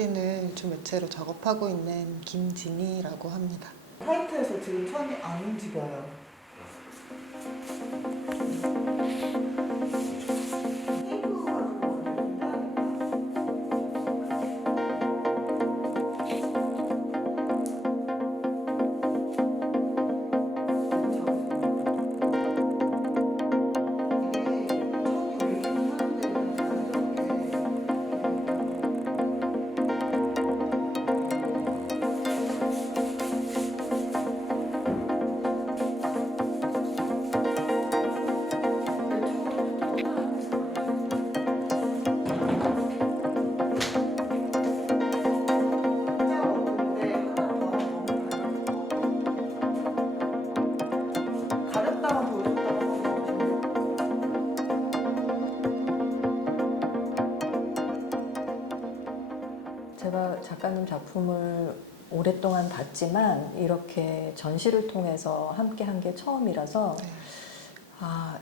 사진을 주매체로 작업하고 있는 김진희라고 합니다. 사이트에서 지금 손이 안 움직여요. 제가 작가님 작품을 오랫동안 봤지만 이렇게 전시를 통해서 함께 한 게 처음이라서 아,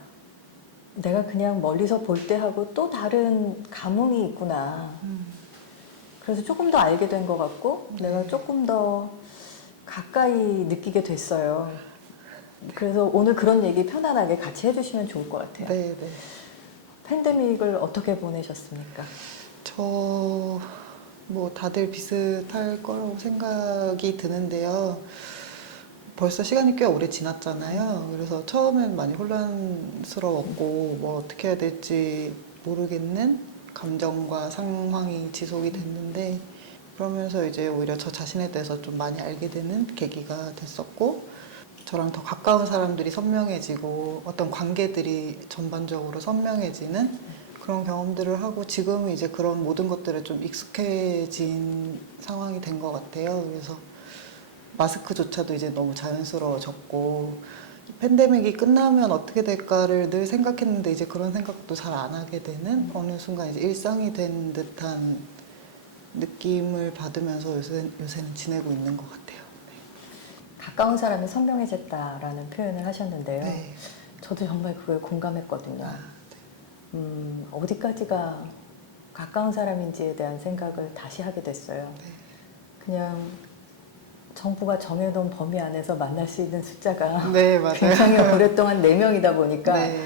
내가 그냥 멀리서 볼 때 하고 또 다른 감흥이 있구나. 그래서 조금 더 알게 된 것 같고 내가 조금 더 가까이 느끼게 됐어요. 그래서 오늘 그런 얘기 편안하게 같이 해주시면 좋을 것 같아요. 네, 네. 팬데믹을 어떻게 보내셨습니까? 뭐 다들 비슷할 거라고 생각이 드는데요. 벌써 시간이 꽤 오래 지났잖아요. 그래서 처음엔 많이 혼란스러웠고 뭐 어떻게 해야 될지 모르겠는 감정과 상황이 지속이 됐는데 그러면서 이제 오히려 저 자신에 대해서 좀 많이 알게 되는 계기가 됐었고 저랑 더 가까운 사람들이 선명해지고 어떤 관계들이 전반적으로 선명해지는 그런 경험들을 하고 지금은 이제 그런 모든 것들에 좀 익숙해진 상황이 된 것 같아요. 그래서 마스크조차도 이제 너무 자연스러워졌고 팬데믹이 끝나면 어떻게 될까를 늘 생각했는데 이제 그런 생각도 잘 안 하게 되는 어느 순간 이제 일상이 된 듯한 느낌을 받으면서 요새는 지내고 있는 것 같아요. 가까운 사람이 선명해졌다라는 표현을 하셨는데요. 네. 저도 정말 그거에 공감했거든요. 아, 어디까지가 가까운 사람인지에 대한 생각을 다시 하게 됐어요. 네. 그냥 정부가 정해놓은 범위 안에서 만날 수 있는 숫자가 네, 맞아요. 굉장히 오랫동안 4명이다 보니까 네.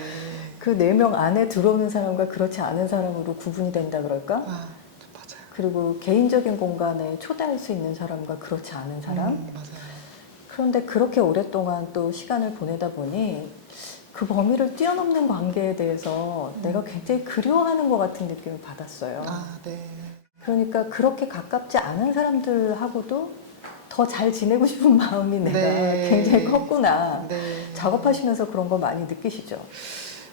그 4명 안에 들어오는 사람과 그렇지 않은 사람으로 구분이 된다 그럴까? 아, 맞아요. 그리고 개인적인 공간에 초대할 수 있는 사람과 그렇지 않은 사람? 맞아요. 그런데 그렇게 오랫동안 또 시간을 보내다 보니 그 범위를 뛰어넘는 관계에 대해서 내가 굉장히 그리워하는 것 같은 느낌을 받았어요. 아, 네. 그러니까 그렇게 가깝지 않은 사람들하고도 더 잘 지내고 싶은 마음이 내가 네. 굉장히 컸구나. 네. 작업하시면서 그런 거 많이 느끼시죠?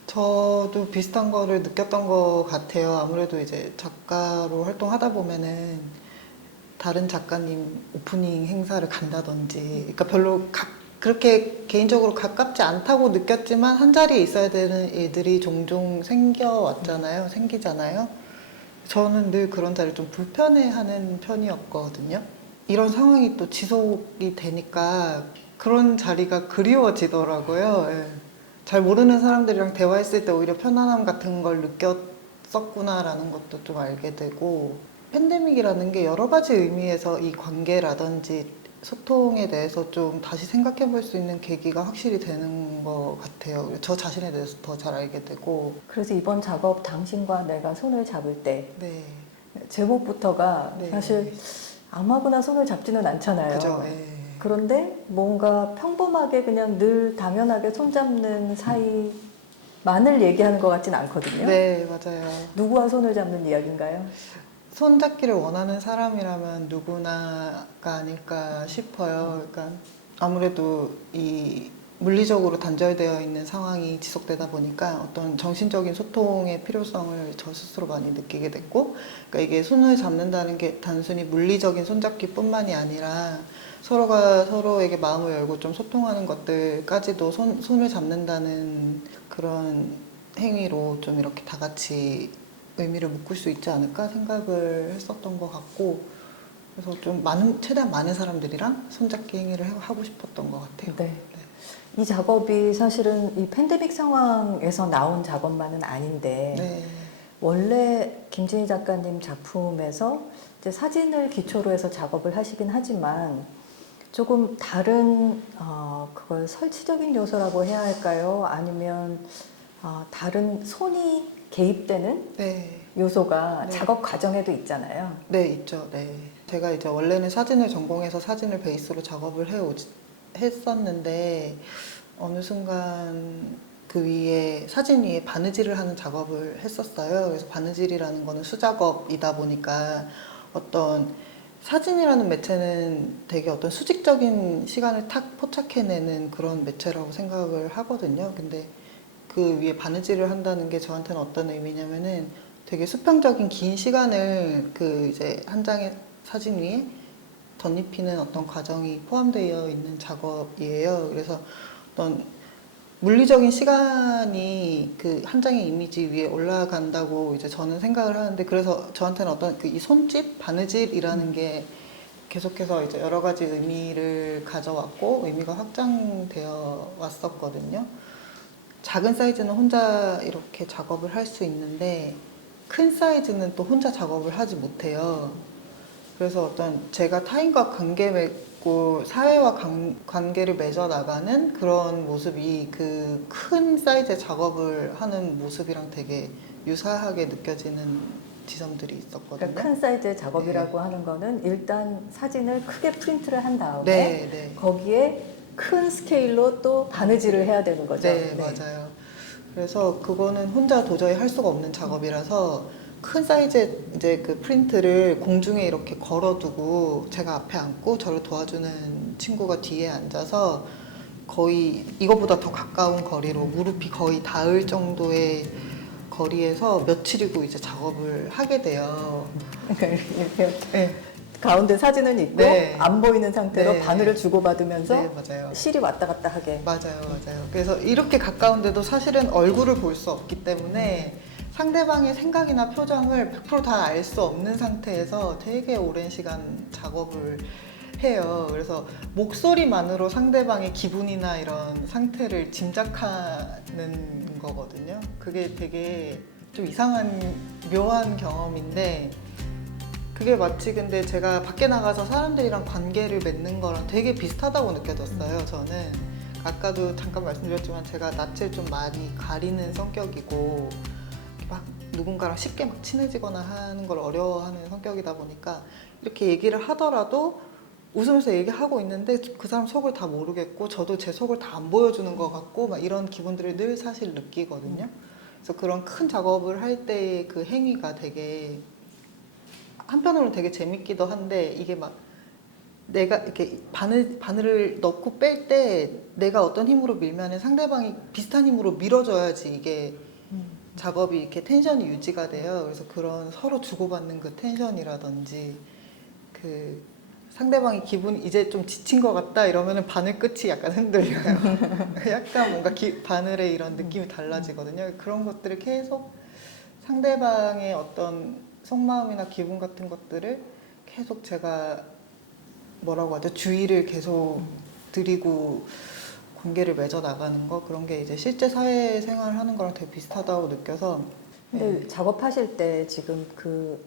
저도 비슷한 거를 느꼈던 것 같아요. 아무래도 이제 작가로 활동하다 보면은 다른 작가님 오프닝 행사를 간다든지, 그러니까 별로 그렇게 개인적으로 가깝지 않다고 느꼈지만 한 자리에 있어야 되는 일들이 종종 생기잖아요. 저는 늘 그런 자리를 좀 불편해하는 편이었거든요. 이런 상황이 또 지속이 되니까 그런 자리가 그리워지더라고요. 예. 잘 모르는 사람들이랑 대화했을 때 오히려 편안함 같은 걸 느꼈었구나라는 것도 좀 알게 되고 팬데믹이라는 게 여러 가지 의미에서 이 관계라든지 소통에 대해서 좀 다시 생각해 볼 수 있는 계기가 확실히 되는 것 같아요. 저 자신에 대해서 더 잘 알게 되고. 그래서 이번 작업 당신과 내가 손을 잡을 때 네. 제목부터가 네. 사실 아무하고나 손을 잡지는 않잖아요. 그죠. 예. 그런데 뭔가 평범하게 그냥 늘 당연하게 손잡는 사이만을 얘기하는 것 같진 않거든요. 네, 맞아요. 누구와 손을 잡는 이야기인가요? 손잡기를 원하는 사람이라면 누구나가 아닐까 싶어요. 그러니까 아무래도 이 물리적으로 단절되어 있는 상황이 지속되다 보니까 어떤 정신적인 소통의 필요성을 저 스스로 많이 느끼게 됐고, 그러니까 이게 손을 잡는다는 게 단순히 물리적인 손잡기뿐만이 아니라 서로가 서로에게 마음을 열고 좀 소통하는 것들까지도 손을 잡는다는 그런 행위로 좀 이렇게 다 같이 의미를 묶을 수 있지 않을까 생각을 했었던 것 같고, 그래서 좀 최대한 많은 사람들이랑 손잡기 행위를 하고 싶었던 것 같아요. 네. 이 작업이 사실은 이 팬데믹 상황에서 나온 작업만은 아닌데 네. 원래 김진희 작가님 작품에서 이제 사진을 기초로 해서 작업을 하시긴 하지만 조금 다른 그걸 설치적인 요소라고 해야 할까요? 아니면 다른 손이 개입되는 네. 요소가 네. 작업 과정에도 있잖아요. 네, 있죠. 네. 제가 이제 원래는 사진을 전공해서 사진을 베이스로 작업을 했었는데 어느 순간 그 위에 사진 위에 바느질을 하는 작업을 했었어요. 그래서 바느질이라는 거는 수작업이다 보니까 어떤 사진이라는 매체는 되게 어떤 수직적인 시간을 탁 포착해내는 그런 매체라고 생각을 하거든요. 근데 그 위에 바느질을 한다는 게 저한테는 어떤 의미냐면은 되게 수평적인 긴 시간을 그 이제 한 장의 사진 위에 덧입히는 어떤 과정이 포함되어 있는 작업이에요. 그래서 어떤 물리적인 시간이 그 한 장의 이미지 위에 올라간다고 이제 저는 생각을 하는데, 그래서 저한테는 어떤 그 이 손짓, 바느질이라는 게 계속해서 이제 여러 가지 의미를 가져왔고 의미가 확장되어 왔었거든요. 작은 사이즈는 혼자 이렇게 작업을 할 수 있는데 큰 사이즈는 또 혼자 작업을 하지 못해요. 그래서 어떤 제가 타인과 관계 맺고 사회와 관계를 맺어 나가는 그런 모습이 그 큰 사이즈의 작업을 하는 모습이랑 되게 유사하게 느껴지는 지점들이 있었거든요. 그러니까 큰 사이즈의 작업이라고 하는 거는 일단 사진을 크게 프린트를 한 다음에 네, 네. 거기에 큰 스케일로 또 바느질을 해야 되는 거죠. 네, 맞아요. 그래서 그거는 혼자 도저히 할 수가 없는 작업이라서 큰 사이즈의 이제 그 프린트를 공중에 이렇게 걸어두고 제가 앞에 앉고 저를 도와주는 친구가 뒤에 앉아서 거의 이거보다 더 가까운 거리로 무릎이 거의 닿을 정도의 거리에서 며칠이고 이제 작업을 하게 돼요. 그러니까 이렇게 네, 가운데 사진은 있고 네. 안 보이는 상태로 네. 바늘을 주고받으면서 네, 맞아요. 실이 왔다 갔다 하게. 맞아요, 맞아요. 그래서 이렇게 가까운데도 사실은 얼굴을 볼 수 없기 때문에 상대방의 생각이나 표정을 100% 다 알 수 없는 상태에서 되게 오랜 시간 작업을 해요. 그래서 목소리만으로 상대방의 기분이나 이런 상태를 짐작하는 거거든요. 그게 되게 좀 이상한, 묘한 경험인데, 그게 마치 근데 제가 밖에 나가서 사람들이랑 관계를 맺는 거랑 되게 비슷하다고 느껴졌어요, 저는. 아까도 잠깐 말씀드렸지만 제가 낯을 좀 많이 가리는 성격이고 막 누군가랑 쉽게 막 친해지거나 하는 걸 어려워하는 성격이다 보니까 이렇게 얘기를 하더라도 웃으면서 얘기하고 있는데 그 사람 속을 다 모르겠고 저도 제 속을 다 안 보여주는 것 같고 막 이런 기분들을 늘 사실 느끼거든요. 그래서 그런 큰 작업을 할 때의 그 행위가 되게 한편으로는 되게 재밌기도 한데, 이게 막 내가 이렇게 바늘을 넣고 뺄 때 내가 어떤 힘으로 밀면은 상대방이 비슷한 힘으로 밀어줘야지 이게 작업이 이렇게 텐션이 유지가 돼요. 그래서 그런 서로 주고받는 그 텐션이라든지 그 상대방이 기분이 이제 좀 지친 것 같다 이러면은 바늘 끝이 약간 흔들려요. 약간 뭔가 바늘의 이런 느낌이 달라지거든요. 그런 것들을 계속 상대방의 어떤 속마음이나 기분 같은 것들을 계속 제가 뭐라고 하죠? 주의를 계속 드리고 관계를 맺어 나가는 거, 그런 게 이제 실제 사회생활 하는 거랑 되게 비슷하다고 느껴서. 근데 작업하실 때 지금 그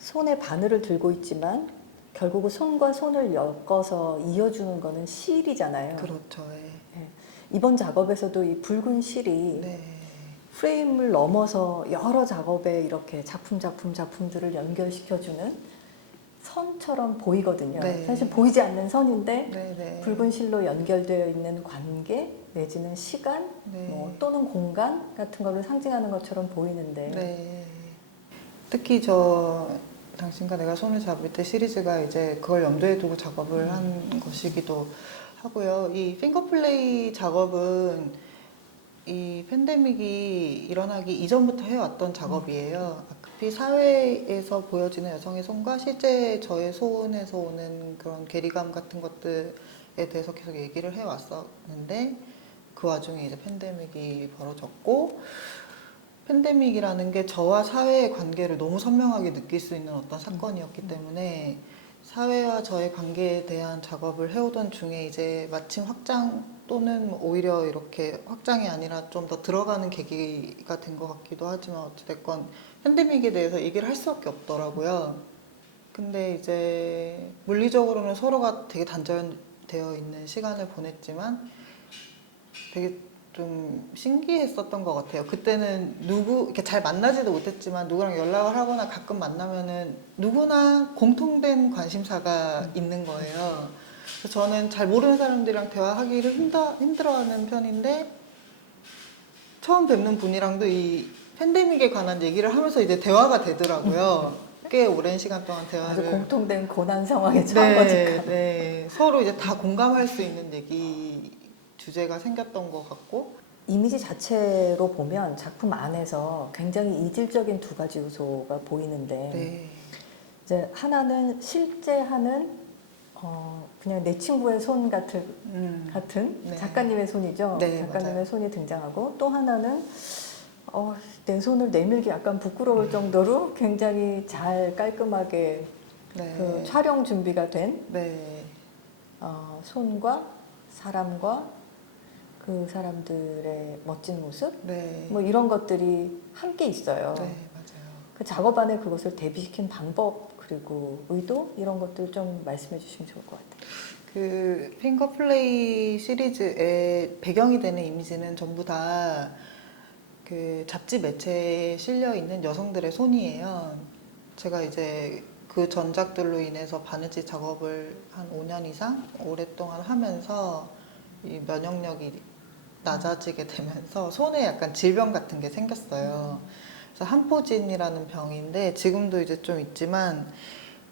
손에 바늘을 들고 있지만 결국은 손과 손을 엮어서 이어주는 거는 실이잖아요. 그렇죠. 예. 이번 작업에서도 이 붉은 실이 네. 프레임을 넘어서 여러 작업에 이렇게 작품들을 연결시켜주는 선처럼 보이거든요. 네. 사실 보이지 않는 선인데 네. 붉은 실로 연결되어 있는 관계 내지는 시간 네. 뭐 또는 공간 같은 거를 상징하는 것처럼 보이는데 네. 특히 당신과 내가 손을 잡을 때 시리즈가 이제 그걸 염두에 두고 작업을 한 것이기도 하고요. 이 핑거플레이 작업은 이 팬데믹이 일어나기 이전부터 해왔던 작업이에요. 아카피 사회에서 보여지는 여성의 손과 실제 저의 손에서 오는 그런 괴리감 같은 것들에 대해서 계속 얘기를 해왔었는데, 그 와중에 이제 팬데믹이 벌어졌고, 팬데믹이라는 게 저와 사회의 관계를 너무 선명하게 느낄 수 있는 어떤 사건이었기 때문에 사회와 저의 관계에 대한 작업을 해오던 중에 이제 마침 확장 또는 오히려 이렇게 확장이 아니라 좀 더 들어가는 계기가 된 것 같기도 하지만, 어찌됐건 팬데믹에 대해서 얘기를 할 수밖에 없더라고요. 근데 이제 물리적으로는 서로가 되게 단절되어 있는 시간을 보냈지만 되게 좀 신기했었던 것 같아요. 그때는 이렇게 잘 만나지도 못했지만 누구랑 연락을 하거나 가끔 만나면은 누구나 공통된 관심사가 있는 거예요. 그래서 저는 잘 모르는 사람들이랑 대화하기를 힘들어하는 편인데 처음 뵙는 분이랑도 이 팬데믹에 관한 얘기를 하면서 이제 대화가 되더라고요. 꽤 오랜 시간 동안 아주 대화를. 공통된 고난 상황에 처한 거니까. 네. 서로 이제 다 공감할 수 있는 주제가 생겼던 것 같고. 이미지 자체로 보면 작품 안에서 굉장히 이질적인 두 가지 요소가 보이는데 네. 이제 하나는 실제 하는 그냥 내 친구의 손 같은 네. 작가님의 손이죠. 네, 작가님의 맞아요. 손이 등장하고 또 하나는 내 손을 내밀기 약간 부끄러울 정도로 굉장히 잘 깔끔하게 네. 그 촬영 준비가 된 네. 손과 사람과 그 사람들의 멋진 모습 네. 뭐 이런 것들이 함께 있어요. 네, 맞아요. 그 작업 안에 그것을 대비시킨 방법 그리고 의도 이런 것들 좀 말씀해 주시면 좋을 것 같아요. 그 핑거플레이 시리즈의 배경이 되는 이미지는 전부 다 그 잡지 매체에 실려 있는 여성들의 손이에요. 제가 이제 그 전작들로 인해서 바느질 작업을 한 5년 이상 오랫동안 하면서 이 면역력이 낮아지게 되면서 손에 약간 질병 같은 게 생겼어요. 그래서 한포진이라는 병인데 지금도 이제 좀 있지만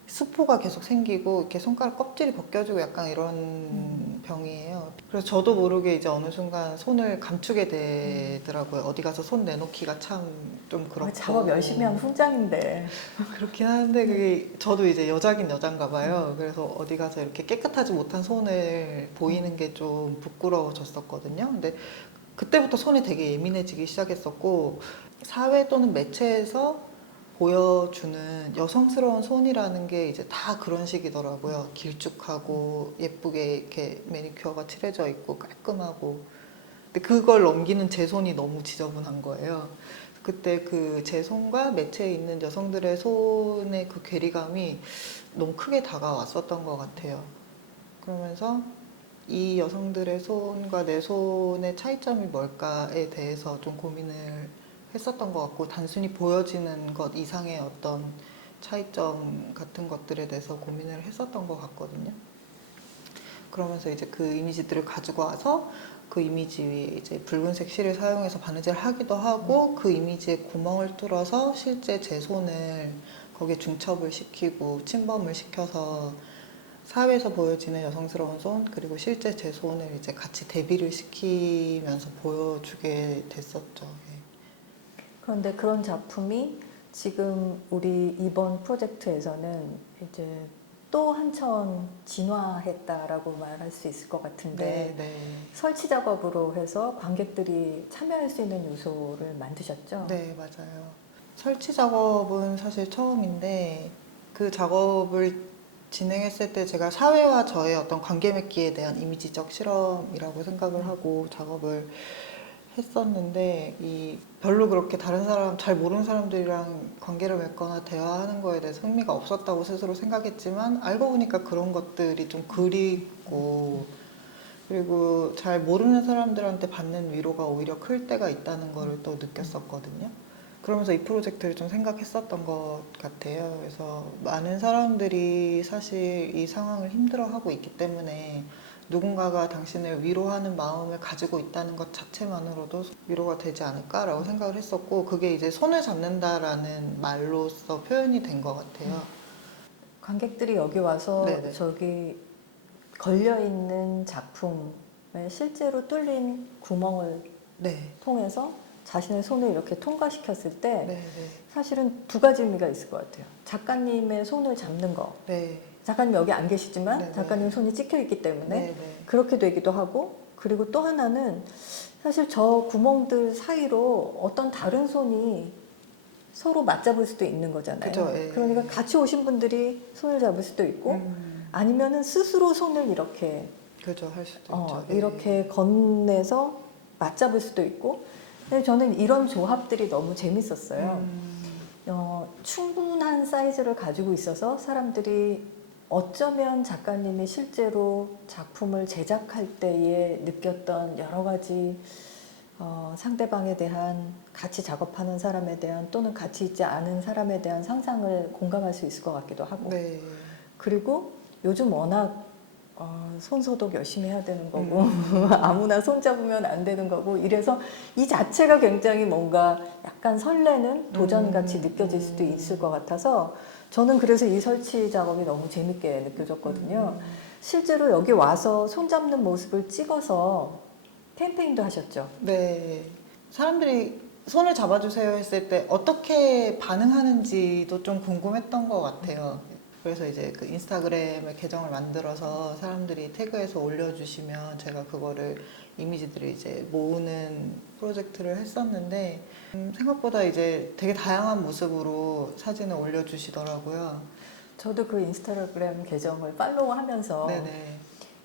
수포가 계속 생기고 이렇게 손가락 껍질이 벗겨지고 약간 이런 병이에요. 그래서 저도 모르게 이제 어느 순간 손을 감추게 되더라고요. 어디 가서 손 내놓기가 참 좀 그렇고. 작업 열심히 하면 훈장인데. 그렇긴 한데 그게 저도 이제 여자긴 여잔가 봐요. 그래서 어디 가서 이렇게 깨끗하지 못한 손을 보이는 게 좀 부끄러워졌었거든요. 근데 그때부터 손이 되게 예민해지기 시작했었고 사회 또는 매체에서 보여주는 여성스러운 손이라는 게 이제 다 그런 식이더라고요. 길쭉하고 예쁘게 이렇게 매니큐어가 칠해져 있고 깔끔하고. 근데 그걸 넘기는 제 손이 너무 지저분한 거예요. 그때 그 제 손과 매체에 있는 여성들의 손의 그 괴리감이 너무 크게 다가왔었던 것 같아요. 그러면서 이 여성들의 손과 내 손의 차이점이 뭘까에 대해서 좀 고민을 했었던 것 같고 단순히 보여지는 것 이상의 어떤 차이점 같은 것들에 대해서 고민을 했었던 것 같거든요. 그러면서 이제 그 이미지들을 가지고 와서 그 이미지 위에 이제 붉은색 실을 사용해서 바느질을 하기도 하고 그 이미지에 구멍을 뚫어서 실제 제 손을 거기에 중첩을 시키고 침범을 시켜서 사회에서 보여지는 여성스러운 손 그리고 실제 제 손을 이제 같이 대비를 시키면서 보여주게 됐었죠. 예. 그런데 그런 작품이 지금 우리 이번 프로젝트에서는 이제 또 한 차원 진화했다라고 말할 수 있을 것 같은데 네, 네. 설치 작업으로 해서 관객들이 참여할 수 있는 요소를 만드셨죠? 네, 맞아요. 설치 작업은 사실 처음인데 그 작업을 진행했을 때 제가 사회와 저의 어떤 관계 맺기에 대한 이미지적 실험이라고 생각을 하고 작업을 했었는데 별로 그렇게 다른 사람 잘 모르는 사람들이랑 관계를 맺거나 대화하는 거에 대해서 흥미가 없었다고 스스로 생각했지만 알고 보니까 그런 것들이 좀 그립고 그리고 잘 모르는 사람들한테 받는 위로가 오히려 클 때가 있다는 거를 또 느꼈었거든요. 그러면서 이 프로젝트를 좀 생각했었던 것 같아요. 그래서 많은 사람들이 사실 이 상황을 힘들어하고 있기 때문에 누군가가 당신을 위로하는 마음을 가지고 있다는 것 자체만으로도 위로가 되지 않을까라고 생각을 했었고 그게 이제 손을 잡는다라는 말로써 표현이 된 것 같아요. 관객들이 여기 와서 네네. 저기 걸려있는 작품에 실제로 뚫린 구멍을 네. 통해서 자신의 손을 이렇게 통과시켰을 때 네, 네. 사실은 두 가지 의미가 있을 것 같아요. 작가님의 손을 잡는 거. 네. 작가님 여기 안 계시지만 네네. 작가님 손이 찍혀 있기 때문에 네, 네. 그렇게 되기도 하고 그리고 또 하나는 사실 저 구멍들 사이로 어떤 다른 손이 서로 맞잡을 수도 있는 거잖아요. 그죠, 예. 그러니까 같이 오신 분들이 손을 잡을 수도 있고 아니면은 스스로 손을 이렇게 그죠, 할 수도 있죠. 예. 이렇게 건네서 맞잡을 수도 있고 근데 저는 이런 조합들이 너무 재밌었어요. 충분한 사이즈를 가지고 있어서 사람들이 어쩌면 작가님이 실제로 작품을 제작할 때에 느꼈던 여러 가지 상대방에 대한, 같이 작업하는 사람에 대한, 또는 같이 있지 않은 사람에 대한 상상을 공감할 수 있을 것 같기도 하고. 네. 그리고 요즘 워낙 손 소독 열심히 해야 되는 거고 아무나 손 잡으면 안 되는 거고, 이래서 이 자체가 굉장히 뭔가 약간 설레는 도전같이 느껴질 수도 있을 것 같아서 저는 그래서 이 설치 작업이 너무 재밌게 느껴졌거든요. 실제로 여기 와서 손 잡는 모습을 찍어서 캠페인도 하셨죠? 네. 사람들이 손을 잡아주세요 했을 때 어떻게 반응하는지도 좀 궁금했던 것 같아요. 그래서 이제 그 인스타그램에 계정을 만들어서 사람들이 태그해서 올려주시면 제가 그거를 이미지들을 이제 모으는 프로젝트를 했었는데 생각보다 이제 되게 다양한 모습으로 사진을 올려주시더라고요. 저도 그 인스타그램 계정을 팔로우하면서 네네.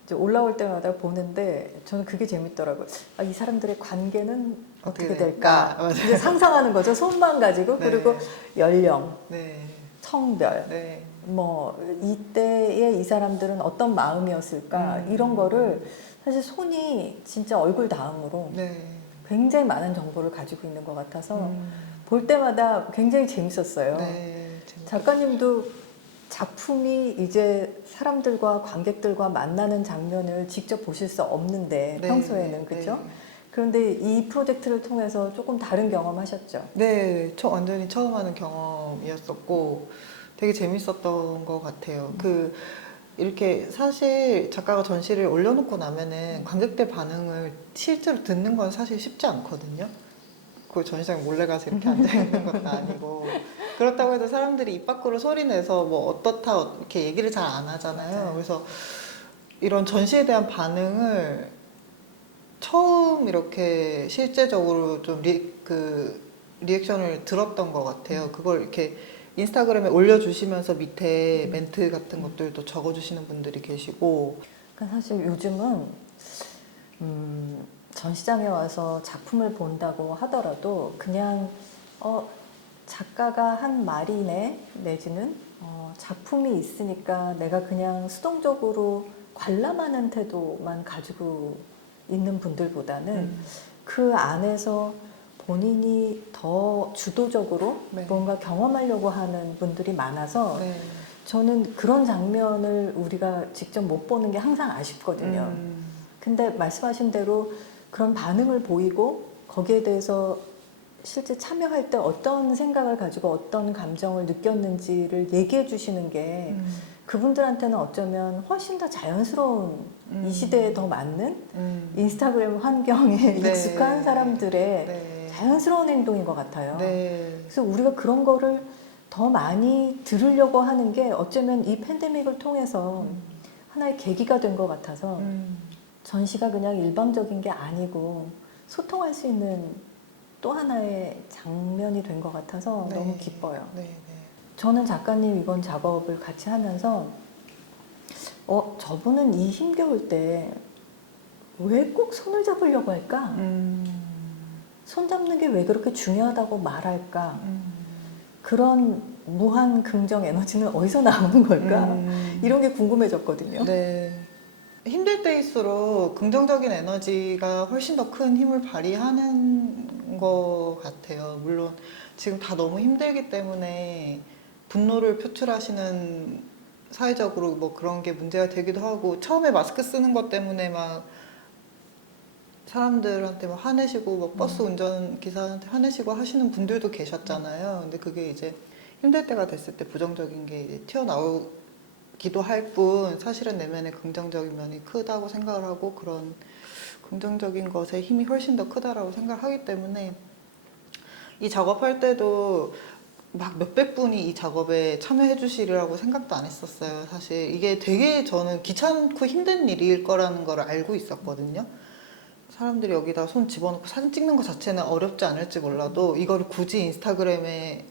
이제 올라올 때마다 보는데 저는 그게 재밌더라고요. 아, 이 사람들의 관계는 어떻게 될까? 맞아요. 이제 상상하는 거죠. 손만 가지고. 네. 그리고 연령, 네. 성별, 네. 뭐 이때의 이 사람들은 어떤 마음이었을까? 이런 거를 사실 손이 진짜 얼굴 다음으로 네. 굉장히 많은 정보를 가지고 있는 것 같아서 음. 볼 때마다 굉장히 재밌었어요. 네. 작가님도 작품이 이제 사람들과 관객들과 만나는 장면을 직접 보실 수 없는데 네. 평소에는, 그죠? 네. 그런데 이 프로젝트를 통해서 조금 다른 경험하셨죠? 네, 완전히 처음 하는 경험이었었고 되게 재밌었던 것 같아요. 이렇게 사실 작가가 전시를 올려놓고 나면은 관객들 반응을 실제로 듣는 건 사실 쉽지 않거든요. 그 전시장 몰래 가서 이렇게 앉아있는 것도 아니고. 그렇다고 해도 사람들이 입 밖으로 소리 내서 뭐 어떻다 이렇게 얘기를 잘 안 하잖아요. 맞아요. 그래서 이런 전시에 대한 반응을 처음 이렇게 실제적으로 좀 리액션을 들었던 것 같아요. 그걸 이렇게 인스타그램에 올려주시면서 밑에 멘트 같은 것들도 적어주시는 분들이 계시고. 그러니까 사실 요즘은 전시장에 와서 작품을 본다고 하더라도 그냥 작가가 한 말이네, 내지는 작품이 있으니까 내가 그냥 수동적으로 관람하는 태도만 가지고 있는 분들보다는 그 안에서 본인이 더 주도적으로 네. 뭔가 경험하려고 하는 분들이 많아서 네. 저는 그런 장면을 우리가 직접 못 보는 게 항상 아쉽거든요. 근데 말씀하신 대로 그런 반응을 보이고 거기에 대해서 실제 참여할 때 어떤 생각을 가지고 어떤 감정을 느꼈는지를 얘기해 주시는 게 그분들한테는 어쩌면 훨씬 더 자연스러운, 이 시대에 더 맞는 인스타그램 환경에 네. 익숙한 사람들의 네. 자연스러운 행동인 것 같아요. 네. 그래서 우리가 그런 거를 더 많이 들으려고 하는 게 어쩌면 이 팬데믹을 통해서 하나의 계기가 된 것 같아서 전시가 그냥 일방적인 게 아니고 소통할 수 있는 또 하나의 장면이 된 것 같아서 네. 너무 기뻐요. 네. 네. 저는 작가님 이번 작업을 같이 하면서 저분은 이 힘겨울 때 왜 꼭 손을 잡으려고 할까? 손 잡는 게 왜 그렇게 중요하다고 말할까? 그런 무한 긍정 에너지는 어디서 나오는 걸까? 이런 게 궁금해졌거든요. 네. 힘들 때일수록 긍정적인 에너지가 훨씬 더 큰 힘을 발휘하는 것 같아요. 물론 지금 다 너무 힘들기 때문에 분노를 표출하시는, 사회적으로 뭐 그런 게 문제가 되기도 하고, 처음에 마스크 쓰는 것 때문에 막 사람들한테 막 화내시고 막 버스 운전기사한테 화내시고 하시는 분들도 계셨잖아요. 근데 그게 이제 힘들 때가 됐을 때 부정적인 게 이제 튀어나오기도 할 뿐, 사실은 내면에 긍정적인 면이 크다고 생각을 하고, 그런 긍정적인 것에 힘이 훨씬 더 크다라고 생각하기 때문에 이 작업할 때도 막 몇백 분이 이 작업에 참여해 주시리라고 생각도 안 했었어요. 사실 이게 되게 저는 귀찮고 힘든 일일 거라는 걸 알고 있었거든요. 사람들이 여기다 손 집어넣고 사진 찍는 것 자체는 어렵지 않을지 몰라도 이거를 굳이 인스타그램에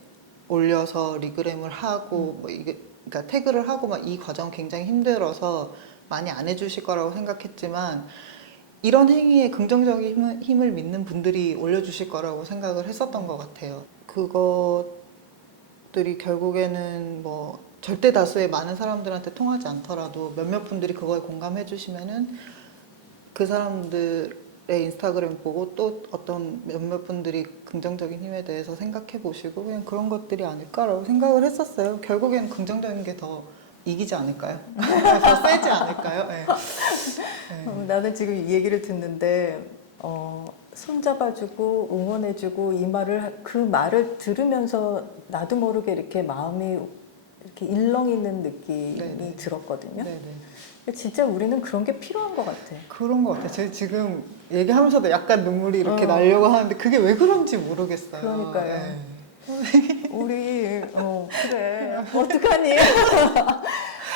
올려서 리그램을 하고 뭐 이게, 그러니까 태그를 하고 막 이 과정 굉장히 힘들어서 많이 안 해주실 거라고 생각했지만, 이런 행위에 긍정적인 힘을 믿는 분들이 올려주실 거라고 생각을 했었던 것 같아요. 그것 것들이 결국에는 뭐 절대 다수의 많은 사람들한테 통하지 않더라도 몇몇 분들이 그거에 공감해 주시면은 그 사람들의 인스타그램 보고 또 어떤 몇몇 분들이 긍정적인 힘에 대해서 생각해 보시고 그냥 그런 것들이 아닐까라고 생각을 했었어요. 결국엔 긍정적인 게 더 이기지 않을까요? 더 세지 않을까요? 네. 네. 나는 지금 이 얘기를 듣는데 손잡아주고 응원해주고 이 말을 그 말을 들으면서 나도 모르게 이렇게 마음이 이렇게 일렁이는 느낌이 네네. 들었거든요. 네네. 진짜 우리는 그런 게 필요한 것 같아. 그런 것 같아요. 제가 지금 얘기하면서도 약간 눈물이 이렇게 어. 나려고 하는데 그게 왜 그런지 모르겠어요. 그러니까요. 네. 우리 그래 어떡하니?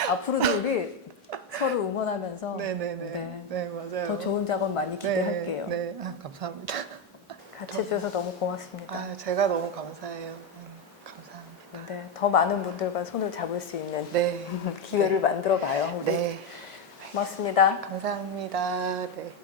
앞으로도 우리 서로 응원하면서 네네네. 네. 네, 맞아요. 더 좋은 작업 많이 기대할게요. 네, 아, 감사합니다. 같이 해주셔서 너무 고맙습니다. 아, 제가 너무 감사해요. 감사합니다. 네, 더 많은 분들과 손을 잡을 수 있는 네. 기회를 만들어 봐요. 우리. 네. 고맙습니다. 감사합니다. 네.